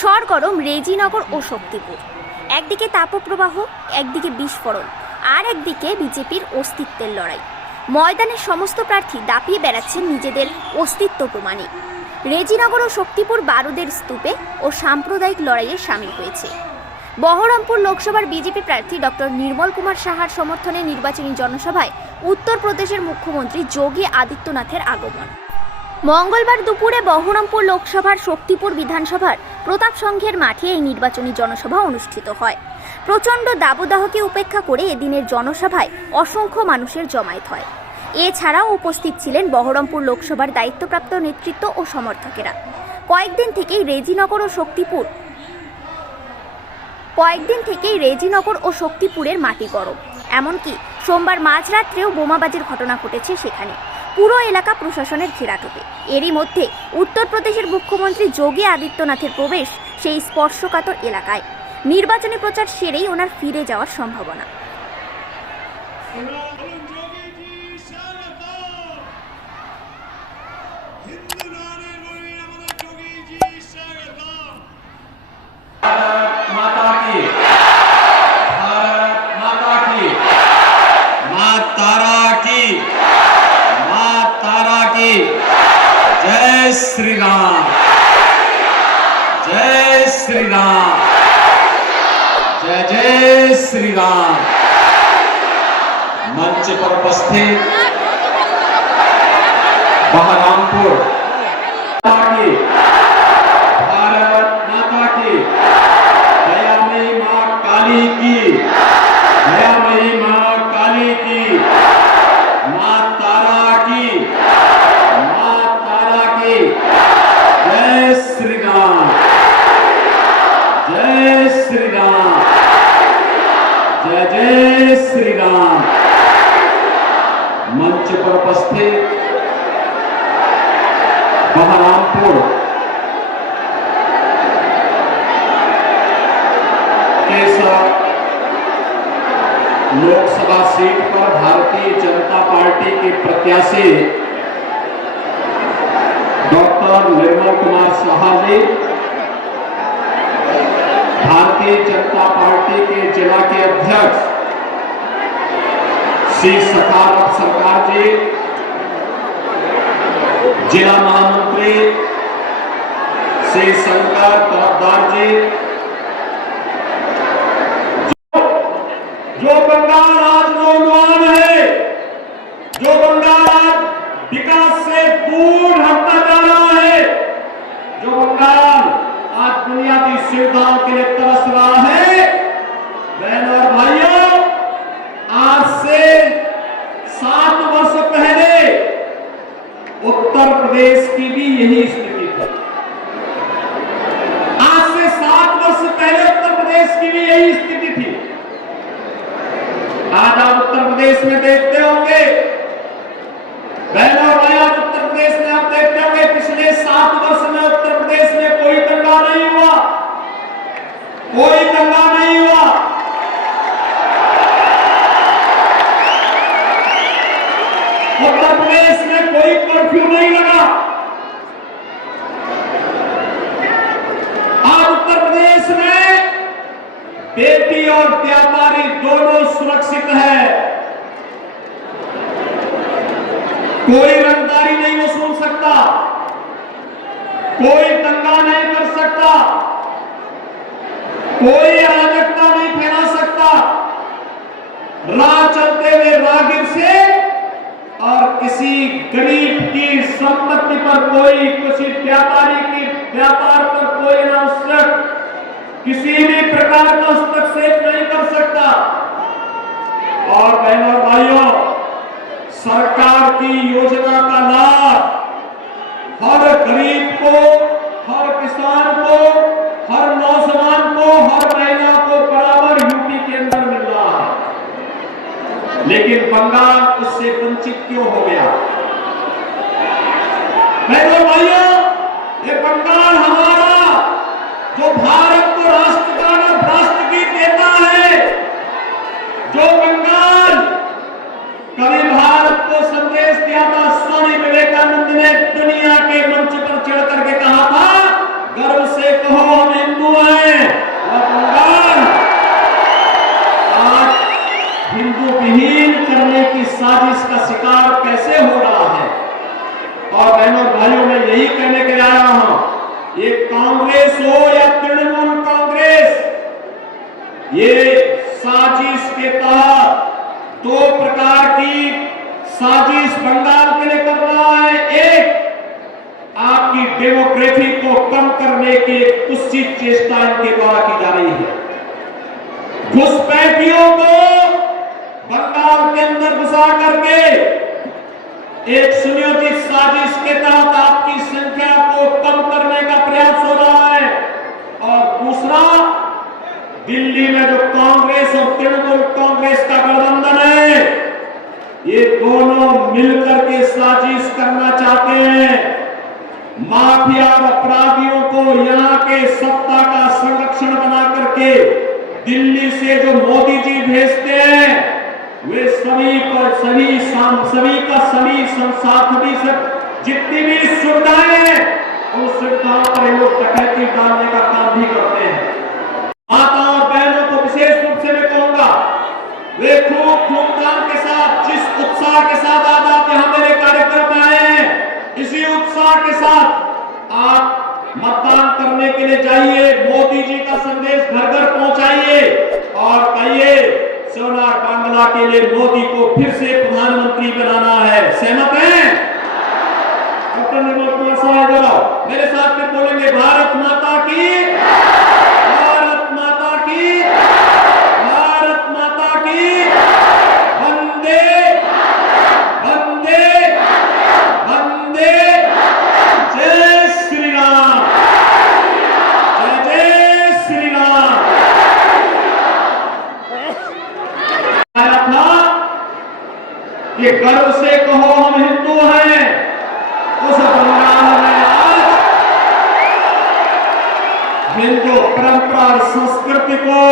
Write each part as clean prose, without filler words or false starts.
সরগরম রেজিনগর ও শক্তিপুর। একদিকে তাপপ্রবাহ, একদিকে বিস্ফোরণ, আর একদিকে বিজেপির অস্তিত্বের লড়াই। ময়দানের সমস্ত প্রার্থী দাপিয়ে বেড়াচ্ছেন নিজেদের অস্তিত্ব প্রমাণে। রেজিনগর ও শক্তিপুর বারুদের স্তূপে ও সাম্প্রদায়িক লড়াইয়ে সামিল হয়েছে। বহরমপুর লোকসভার বিজেপি প্রার্থী ডক্টর নির্মল কুমার সাহার সমর্থনে নির্বাচনী জনসভায় উত্তরপ্রদেশের মুখ্যমন্ত্রী যোগী আদিত্যনাথের আগমন। মঙ্গলবার দুপুরে বহরমপুর লোকসভার শক্তিপুর বিধানসভার প্রতাপ সংঘের মাঠে এই নির্বাচনী জনসভা অনুষ্ঠিত হয়। প্রচণ্ড দাবদাহকে উপেক্ষা করে এদিনের জনসভায় অসংখ্য মানুষের জমায়েত হয়। এছাড়াও উপস্থিত ছিলেন বহরমপুর লোকসভার দায়িত্বপ্রাপ্ত নেতৃত্ব ও সমর্থকেরা। কয়েকদিন থেকেই রেজিনগর ও শক্তিপুরের মাটি গরম। এমনকি সোমবার মাঝরাত্রেও বোমাবাজির ঘটনা ঘটেছে সেখানে। পুরো এলাকা প্রশাসনের ঘেরাটোপে। এরই মধ্যে উত্তরপ্রদেশের মুখ্যমন্ত্রী যোগী আদিত্যনাথের প্রবেশ সেই স্পর্শকাতর এলাকায়। নির্বাচনী প্রচার সেরেই ওনার ফিরে যাওয়ার সম্ভাবনা। जय श्री राम, जय श्री राम, जय जय श्री राम। मंच पर उपस्थित बहरामपुर की भारत माता की, दया मई मां काली की, दया मई मां काली की, मां तारा की, जय श्री राम, जय श्री राम, जय जय श्री राम। मंच पर उपस्थित बहरामपुर के लोकसभा सीट पर भारतीय जनता पार्टी के प्रत्याशी डॉक्टर निर्मल कुमार साहा जी, भारतीय जनता पार्टी के जिला के अध्यक्ष श्री सखावत सरकार जी, जिला महामंत्री श्री शंकर तरफदार जी, जो बंगाल आज नौजवान है, जो बंगाल आज विकास से दूर हटता जा रहा है, जो बंगाल आज बुनियादी सुविधाओं के लिए तरस रहा है, बहनों और भाइयों, आज से 7 वर्ष पहले उत्तर प्रदेश की भी यही स्थिति थी। आज से 7 वर्ष पहले उत्तर प्रदेश की भी यही स्थिति थी। आज आप उत्तर प्रदेश में देखते होंगे, बहनों और भाइयों, उत्तर प्रदेश में आप देखते होंगे पिछले 7 वर्ष में उत्तर प्रदेश में कोई दंगा नहीं हुआ, कोई दंगा नहीं हुआ। उत्तर प्रदेश में कोई कर्फ्यू नहीं लगा। आज उत्तर प्रदेश में बेटी और व्यापारी दोनों सुरक्षित है। कोई रंगदारी नहीं वसूल सकता, कोई दंगा नहीं कर सकता, कोई अराजकता नहीं फैला सकता। राह चलते हुए राहगीर से और किसी गरीब की संपत्ति पर कोई, किसी व्यापारी की व्यापार पर कोई अनावश्यक किसी भी प्रकार का हस्तक्षेप नहीं कर सकता। और बहनों और भाइयों, सरकार की योजना का लाभ हर गरीब को, हर किसान को, हर नौजवान को, हर महिला को बराबर यूपी के अंदर मिल रहा है। लेकिन बंगाल उससे वंचित क्यों हो गया? बहनों भाइयों, ये बंगाल हमारा जो भारत को राष्ट्रगान और राष्ट्रगीत देता है, जो बंगाल कभी भारत को संदेश दिया था, स्वामी विवेकानंद ने दुनिया के मंच पर चढ़ करके कहा था, गर्व से कहो हम ये साजिश के तहत दो प्रकार की साजिश बंगाल के लिए कर रहा है। एक, आपकी डेमोक्रेसी को कम करने की कुत्सित चेष्टा इनके द्वारा की जा रही है। घुसपैठियों को बंगाल के अंदर घुसा करके एक सुनियोजित साजिश के तहत आपकी संख्या को कम करने का प्रयास हो रहा है। और दूसरा, दिल्ली में जो कांग्रेस और तृणमूल कांग्रेस का गठबंधन है, ये दोनों मिलकर के साजिश करना चाहते हैं। माफिया और अपराधियों को यहाँ के सत्ता का संरक्षण बना करके दिल्ली से जो मोदी जी भेजते हैं, वे सभी का सभी संसाधनी से जितनी भी सुविधाएं हैं, उन सुविधाओं पर लोग डकैती डालने का काम भी करते हैं। माताओं और बहनों को विशेष रूप से मैं कहूंगा, वे खूब धूमधाम के साथ, जिस उत्साह के साथ आज आप यहाँ मेरे कार्यक्रम में आए हैं, इसी उत्साह के साथ आप मतदान करने के लिए जाइए। मोदी जी का संदेश घर घर पहुंचाइए और कहिए सोनार बांग्ला के लिए मोदी को फिर से प्रधानमंत्री बनाना है। सहमत हैं? डॉक्टर निर्मल कुमार साहब इधर मेरे साथ में बोलेंगे, भारत माता की, भारत माता की, भारत माता की, वंदे वंदे वंदे, जय श्री राम, जय जय श्री राम। आया था कि गर्व से कहो हम हिंदू हैं, उस बंगाल में आज हिंदू परंपरा और संस्कृति को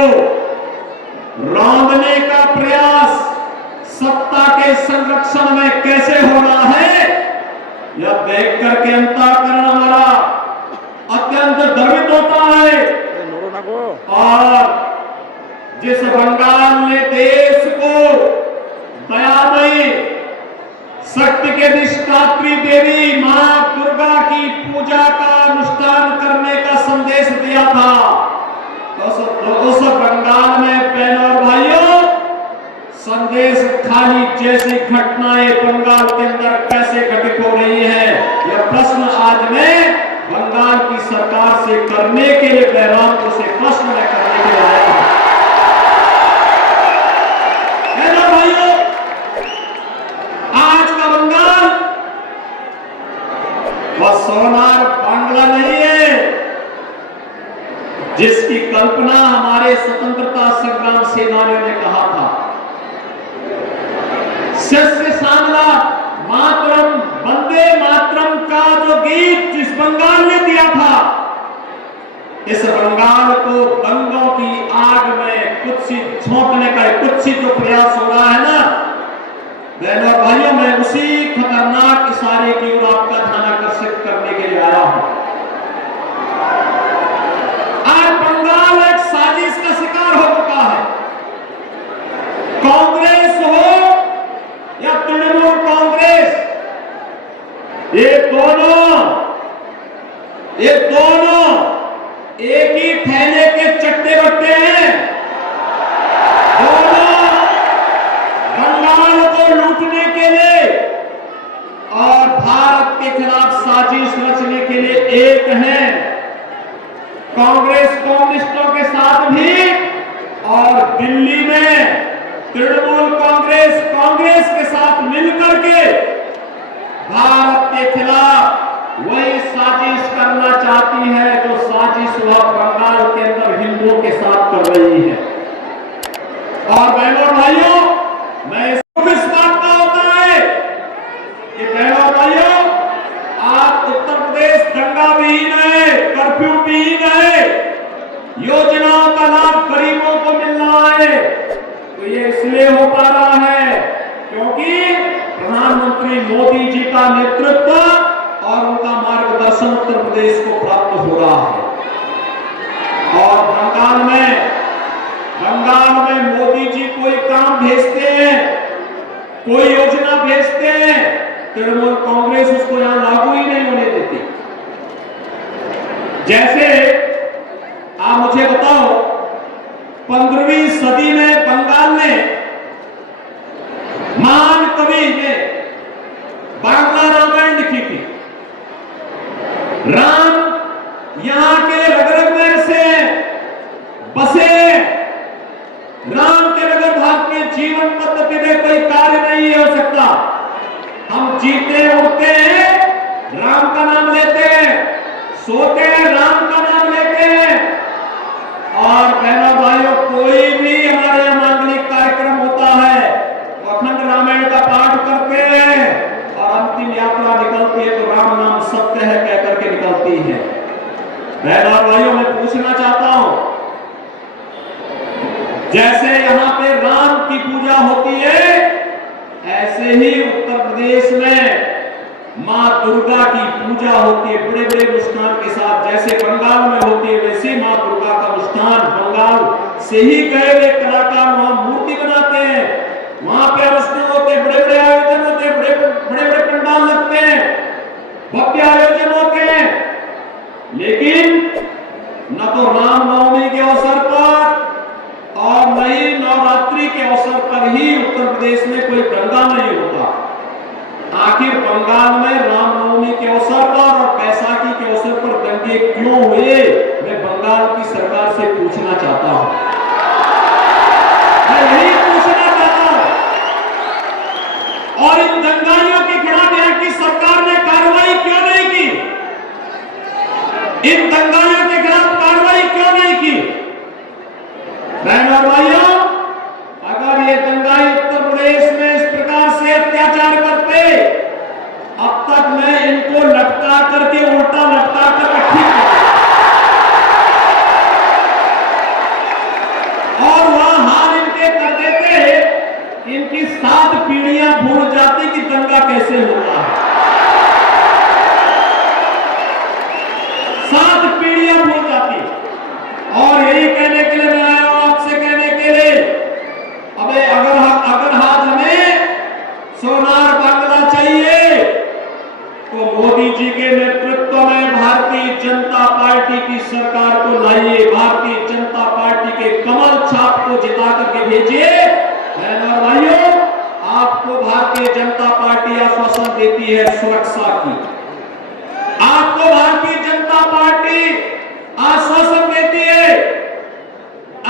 रौंदने का प्रयास सत्ता के संरक्षण में कैसे हो रहा है, यह देख करके अंतःकरण हमारा अत्यंत गर्वित होता है। और जिस बंगाल ने देश को दयामयी शक्ति के अधिष्ठात्री देवी मां दुर्गा की पूजा का अनुष्ठान करने का संदेश दिया था, उस बंगाल में बहनों और भाइयों, संदेश खाली जैसी घटनाएं बंगाल के अंदर कैसे घटित हो रही है, यह प्रश्न आज मैं बंगाल की सरकार से करने के लिए बहरामपुर से प्रश्न मैं करने के लिए आया हूं। बहनों भाइयों, आज का बंगाल वह सोनार बांग्ला नहीं है जिसकी कल्पना हमारे स्वतंत्रता संग्राम सेनानियों ने कहा था। शस्य श्यामला मातरम, वंदे मातरम का जो गीत जिस बंगाल ने दिया था, इस बंगाल को दंगों की आग में कुत्सित झोंकने का कुत्सित जो प्रयास हो रहा है ना, बहनों और भाइयों, मैं उसी खतरनाक इशारे की ओर आपका ध्यान आकर्षित करने के लिए आया हूं। आज बंगाल एक साजिश का शिकार हो चुका है। कांग्रेस हो या तृणमूल कांग्रेस, ये दोनों एक ही थैले के चट्टे बट्टे हैं। दोनों बंगाल को लूटने के लिए और भारत के खिलाफ साजिश रचने के लिए एक हैं। कांग्रेस कम्युनिस्टों के साथ भी और दिल्ली में तृणमूल कांग्रेस के साथ मिलकर के भारत के खिलाफ वही साजिश करना चाहती है जो साजिश वह बंगाल के अंदर हिंदुओं के साथ कर रही है। और बहनों भाइयों, मैं इस बात का होता है कि बहनों भाइयों, आप उत्तर प्रदेश दंगा विहीन है, कर्फ्यू विहीन है, योजनाओं का लाभ गरीबों को मिल रहा है, तो ये इसलिए हो पा रहा है क्योंकि प्रधानमंत्री मोदी जी का नेतृत्व और उनका मार्गदर्शन उत्तर प्रदेश को प्राप्त हो रहा है। और बंगाल में मोदी जी कोई काम भेजते हैं, कोई योजना भेजते हैं, तृणमूल कांग्रेस उसको यहां लागू ही नहीं होने देती। जैसे आप मुझे बताओ 15वीं सदी में बंगाल में महान कवि ने बांग्ला रामायण लिखी थी। राम यहां के रग रग में से बसे। राम के रग भाग में जीवन पद्धति में कोई कार्य नहीं हो सकता। हम जीते उठते हैं, राम का नाम लेते हैं, सोते हैं, राम का नाम लेते हैं। और बहनों भाइयों, कोई भी हमारे यहाँ मांगलिक कार्यक्रम होता है तो अखंड रामायण का पाठ करते हैं और अंतिम यात्रा निकलती है तो राम नाम सत्य है कह करके निकलती है। बहनों भाइयों, मैं पूछना चाहता हूं, जैसे यहाँ पे राम की पूजा होती है, ऐसे ही उत्तर प्रदेश में मां दुर्गा की पूजा होती है बड़े बड़े अनुष्ठान के साथ। जैसे बंगाल में होती है वैसे मां दुर्गा का अनुष्ठान बंगाल से ही गए हुए कलाकार वहां मूर्ति बनाते हैं। वहां पे अनुष्ठान होते हैं, बड़े बड़े आयोजन होते हैं, बड़े बड़े पंडाल लगते हैं, भव्य आयोजन होते हैं। लेकिन न तो रामनवमी के अवसर पर और न ही नवरात्रि के अवसर पर ही उत्तर प्रदेश में कोई दंगा नहीं होता। आखिर बंगाल में रामनवमी के अवसर पर और बैसाखी के अवसर पर दंगे क्यों हुए, मैं बंगाल की सरकार से पूछना चाहता हूं। मैं यही पूछना चाहता हूं। और इन दंगाइयों के खिलाफ यहाँ की सरकार ने कार्रवाई क्यों नहीं की? इन दंगाइयों के खिलाफ कार्रवाई क्यों नहीं की? बहनों और भाइयों, अगर ये दंगाई उत्तर प्रदेश में इस प्रकार से अत्याचार करते, अब तक मैं इनको लटका करके, उल्टा लटका कर ठीक और वह हाल इनके कर देते, इनकी 7 पीढ़ियां भूल जाती कि दंगा कैसे होता है। 7 पीढ़ियां भूल जाती। और यही कहने के लिए मैं आया हूं आपसे, कहने के लिए अबे अगर आज हमें सोनार बांग्ला चाहिए तो मोदी जी के नेतृत्व में भारतीय जनता पार्टी की सरकार को लाइए, भारतीय जनता पार्टी के कमल छाप को जिता करके भेजिए। बहनों और भाइयों, आपको भारतीय जनता पार्टी आश्वासन देती है सुरक्षा की, आपको भारतीय जनता पार्टी आश्वासन देती है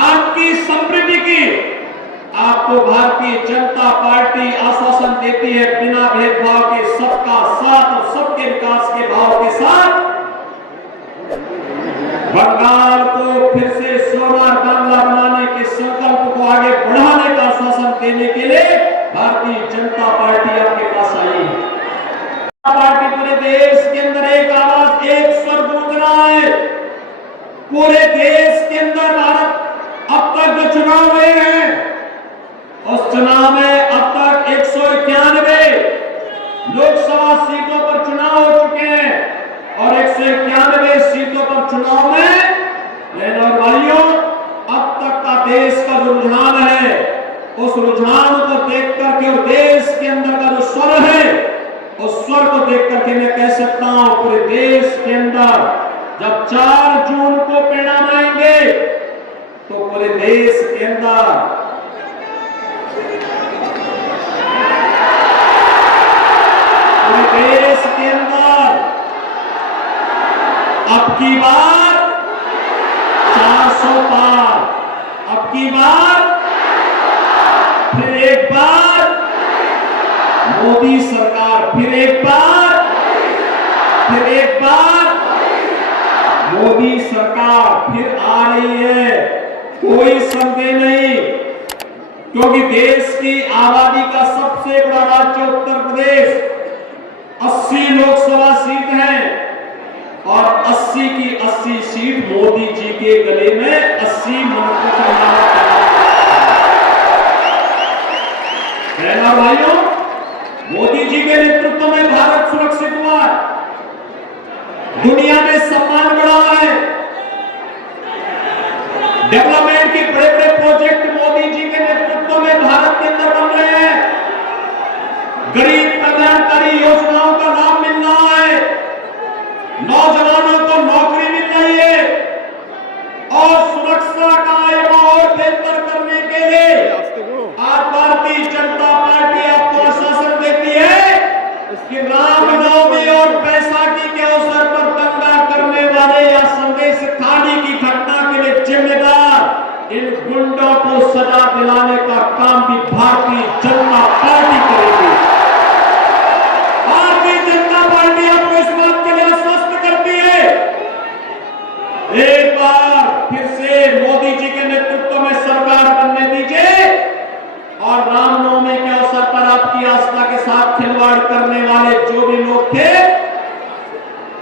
आपकी समृद्धि की, आपको भारतीय जनता पार्टी आश्वासन देती है बिना भेदभाव के सबका साथ और सबके विकास के भाव के साथ बंगाल को फिर से सोनार बांग्ला बनाने के संकल्प को आगे बढ़ाने का आश्वासन देने के लिए भारतीय जनता पार्टी आपके पास आई है। पार्टी पूरे देश के अंदर एक आवाज, एक स्वर गूंज रहा है। पूरे देश के अंदर भारत अब तक जो चुनाव हुए हैं, उस चुनाव में अब तक 191 लोकसभा सीटों पर चुनाव हो चुके हैं और 191 सीटों पर चुनाव में बहनों और भाइयों, अब तक का देश का जो रुझान है, उस रुझान को देख करके और देश के अंदर का जो स्वर है, उस स्वर को देख करके मैं कह सकता हूं पूरे देश के अंदर जब 4 जून को परिणाम आएंगे तो पूरे देश के अंदर अब की बार 400 पार, अब की बार फिर एक बार मोदी सरकार, फिर एक बार मोदी सरकार फिर आ रही है। कोई संदेह नहीं, क्योंकि देश की आबादी का सबसे बड़ा राज्य उत्तर प्रदेश, 80 लोकसभा सीट है और 80 की 80 सीट मोदी जी के गले में 80 मंत्रियों का नाम। भाइयों, मोदी जी के नेतृत्व में भारत सुरक्षित हुआ है, दुनिया में सम्मान बढ़ा है, डेवलपमेंट के बड़े बड़े प्रोजेक्ट मोदी जी के नेतृत्व में भारत के अंदर बन रहे हैं, गरीब कल्याणकारी योजनाओं का लाभ मिल रहा है, नौजवानों को नौकरी मिल रही है और सुरक्षा का एक और इन गुंडों को सजा दिलाने का काम भी भारतीय जनता पार्टी करेगी। भारतीय जनता पार्टी आपको इस बात के लिए आश्वस्त करती है, एक बार फिर से मोदी जी के नेतृत्व में सरकार बनने दीजिए और रामनवमी के अवसर पर आपकी आस्था के साथ खिलवाड़ करने वाले जो भी लोग थे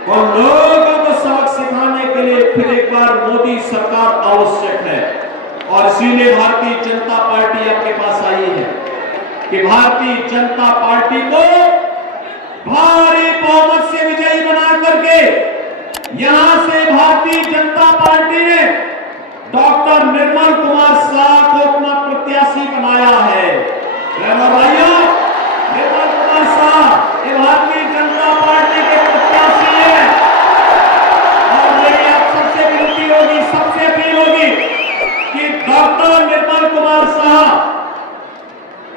उन लोगों को सबक सिखाने के लिए फिर एक बार मोदी सरकार आवश्यक है। और इसीलिए भारतीय जनता पार्टी आपके पास आई है कि भारतीय जनता पार्टी को भारी बहुमत से विजयी बना करके यहां से भारतीय जनता पार्टी ने डॉक्टर निर्मल कुमार शाह को अपना प्रत्याशी बनाया है। भाइयों, निर्मल कुमार शाह ये भारतीय जनता पार्टी के प्रत्याशी है और मेरी आप सबसे विनती होगी, सबसे अपील होगी कि डॉक्टर निर्मल कुमार शाह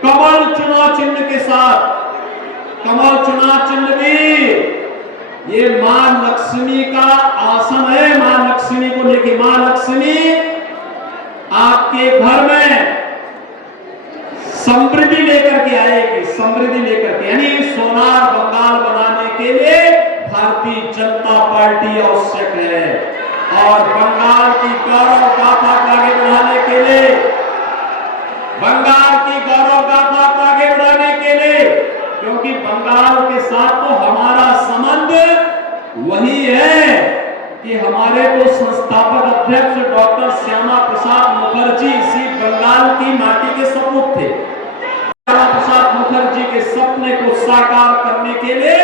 कमल चुनाव चिन्ह के साथ, कमल चुनाव चिन्ह भी ये मां लक्ष्मी का आसन है। मां लक्ष्मी को लेके, मां लक्ष्मी आपके घर में समृद्धि लेकर के आएगी, समृद्धि लेकर के, यानी सोनार बंगाल बनाने के लिए भारतीय जनता पार्टी आवश्यक है। और बंगाल की गौरव गाथा को आगे बढ़ाने के लिए, बंगाल की गौरव गाथा को आगे बढ़ाने के लिए, क्योंकि बंगाल के साथ तो हमारा संबंध वही है कि हमारे तो संस्थापक अध्यक्ष डॉक्टर श्यामा प्रसाद मुखर्जी इसी बंगाल की माटी के सपूत थे। श्यामा प्रसाद मुखर्जी के सपने को साकार करने के लिए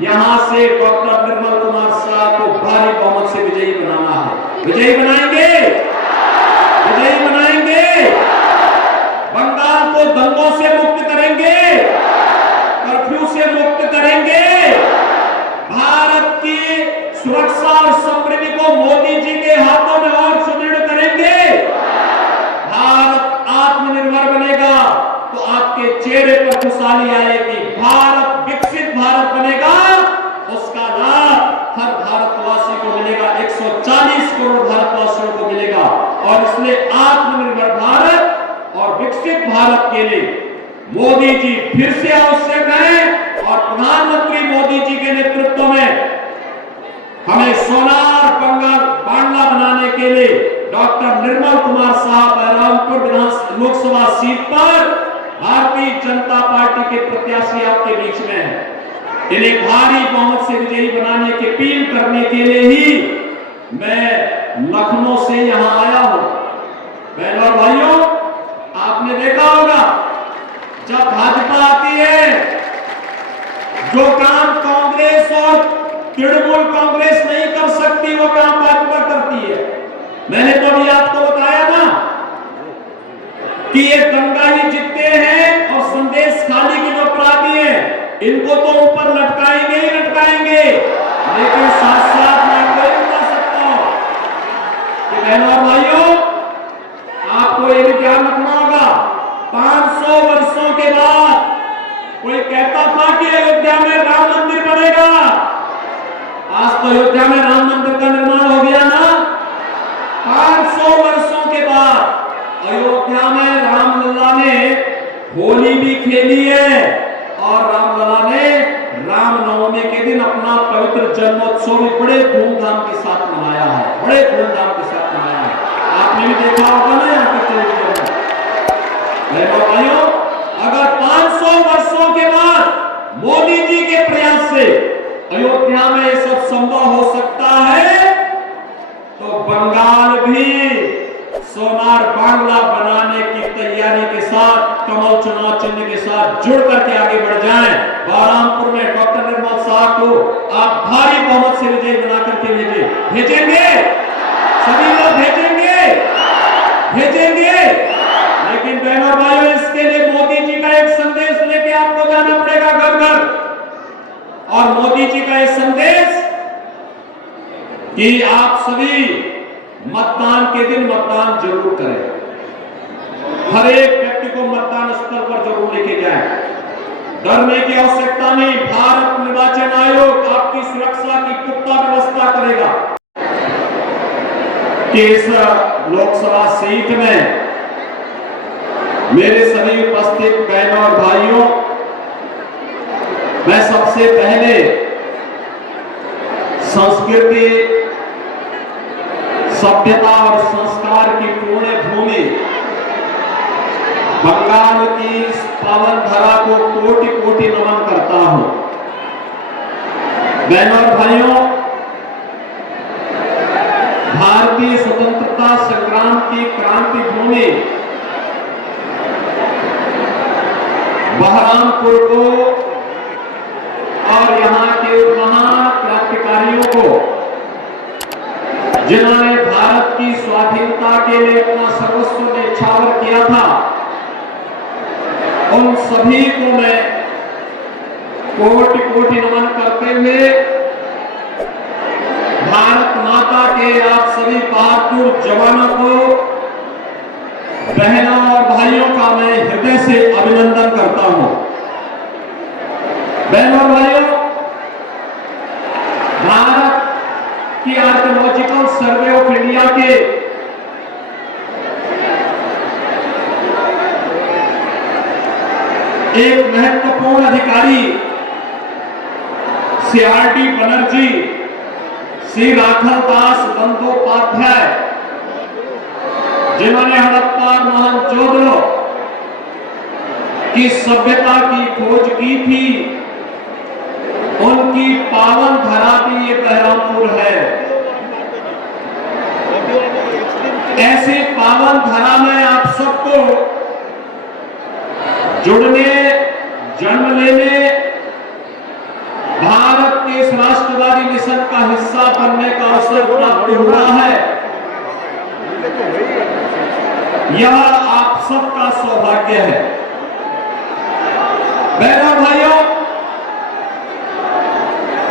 यहां से डॉक्टर निर्मल कुमार शाह को भारी बहुमत से विजयी बनाना है। विजयी बनाएंगे, विजयी बनाएंगे, बंगाल को दंगों से मुक्त करेंगे, कर्फ्यू से मुक्त करेंगे, भारत की सुरक्षा और समृद्धि को मोदी जी के हाथों में और सुदृढ़ करेंगे। भारत आत्मनिर्भर बनेगा तो आपके चेहरे पर खुशहाली आएगी। भारत विकसित भारत बनेगा, उसका लाभ हर भारतवासी को मिलेगा, 140 करोड़ भारतवासियों को मिलेगा। और इसलिए आत्मनिर्भर भारत और विकसित भारत के लिए मोदी जी फिर से आवश्यक है। और प्रधानमंत्री मोदी जी के नेतृत्व में हमें सोनार बंगाल बांग्ला बनाने के लिए डॉक्टर निर्मल कुमार शाह बलरामपुर विधानसभा लोकसभा सीट पर भारतीय जनता पार्टी के प्रत्याशी आपके बीच में है। इन्हें भारी बहुमत से विजयी बनाने की अपील करने के लिए ही मैं लखनऊ से यहां आया हूं। बहनों और भाइयों, आपने देखा होगा जब भाजपा आती है, जो काम कांग्रेस और तृणमूल कांग्रेस नहीं कर सकती वो काम भाजपा करती है। मैंने तो अभी आपको बताया ना कि ये दंगा ही जीतते हैं और संदेश खाली के जो अपराधी हैं इनको तो ऊपर लटकाएंगे ही लटकाएंगे, लेकिन साथ साथ मैं आपको ये बता सकता हूं कि बहनों और भाइयों, आपको ये भी ध्यान रखना होगा, 500 वर्षों के बाद कोई कहता था कि अयोध्या में राम मंदिर बनेगा। आज तो अयोध्या में राम मंदिर का निर्माण हो गया ना। 500 वर्षों के बाद अयोध्या में रामलला ने होली भी खेली है और रामलला ने रामनवमी के दिन अपना पवित्र जन्मोत्सव भी बड़े धूमधाम के साथ मनाया है, बड़े धूमधाम के साथ मनाया है। आपने भी देखा होगा ना यहाँ के टेलीविजन में। भाइयों, अगर 500 वर्षों के बाद मोदी जी के प्रयास से अयोध्या में ये सब संभव हो सकता है, तो बंगाल भी सोनार बांग्ला बनाने की तैयारी के साथ कमल चुनाव चिन्ह के साथ जुड़ करके आगे बढ़ जाएं। बलरामपुर में डॉक्टर निर्मल शाह को आप भारी बहुमत से विजयी बना करके भेजेंगे, सभी लोग भेजेंगे, भेजेंगे। लेकिन बहनों भाइयों, इसके लिए मोदी जी का एक संदेश लेके आपको जाना पड़ेगा घर घर। और मोदी जी का एक संदेश कि आप सभी मतदान के दिन मतदान जरूर करें, हर एक व्यक्ति को मतदान स्थल पर जरूर लेके जाएं। डरने की आवश्यकता नहीं, भारत निर्वाचन आयोग आपकी सुरक्षा की पुख्ता व्यवस्था करेगा। कि इस लोकसभा सीट में मेरे सभी उपस्थित बहनों और भाइयों, मैं सबसे पहले संस्कृति, सभ्यता और संस्कार की पुण्य भूमि बंगाल की इस पावन धरा को कोटि कोटि नमन करता हूं। बहनों और भाइयों, भारतीय स्वतंत्रता संग्राम की क्रांति भूमि बहरामपुर को और यहां के महान क्रांतिकारियों को, जिन्होंने भारत की स्वाधीनता के लिए अपना सर्वस्व न्यौछावर किया था, उन सभी को मैं कोटि कोटि नमन करते हुए भारत माता के आप सभी बहादुर जवानों को, बहनों और भाइयों का मैं हृदय से अभिनंदन करता हूं। बहनों और भाइयों, भारत की आर्कियोलॉजिकल सर्वे ऑफ इंडिया के एक महत्वपूर्ण अधिकारी श्री आर.डी. बनर्जी, श्री राघव दास बंदोपाध्याय, जिन्होंने हड़प्पा और मोहनजोदड़ो की सभ्यता की खोज की थी, उनकी पावन धरा भी ये बहरामपुर है। ऐसे पावन धरा में आप सबको जुड़ने, जन्म लेने, भारत के इस राष्ट्रवादी मिशन का हिस्सा बनने का अवसर प्राप्त हुआ है। यह आप सबका सौभाग्य है। बहनों भाइयों,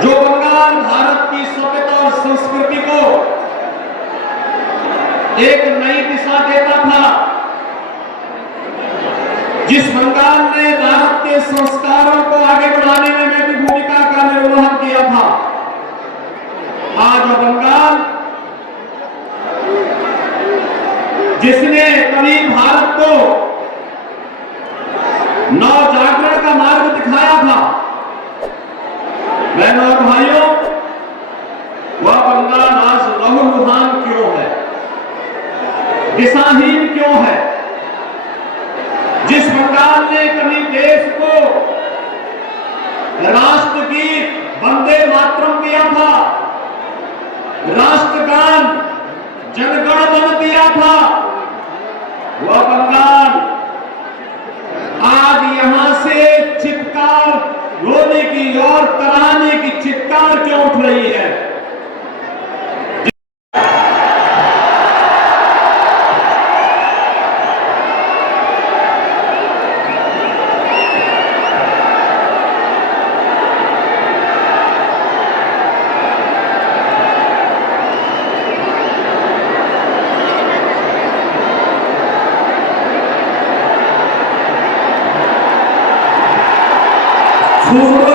जो बंगाल भारत की सभ्यता और संस्कृति को एक नई दिशा देता था, जिस बंगाल ने भारत के संस्कारों को आगे बढ़ाने में महत्वपूर्ण भूमिका का निर्वहन किया था, आज बंगाल जिसने कभी भारत को नवजागरण का मार्ग दिखाया था, बहनों और भाइयों, वह बंगाल आज लहूलुहान क्यों है, दिशाहीन क्यों है? जिस बंगाल ने कभी देश को राष्ट्रगीत वंदे मातरम दिया था, राष्ट्रगान जनगण मन दिया था, वह बंगाल आज यहां से चित्कार रोने की और कराहने की चित्कार क्यों उठ रही है? पूर्व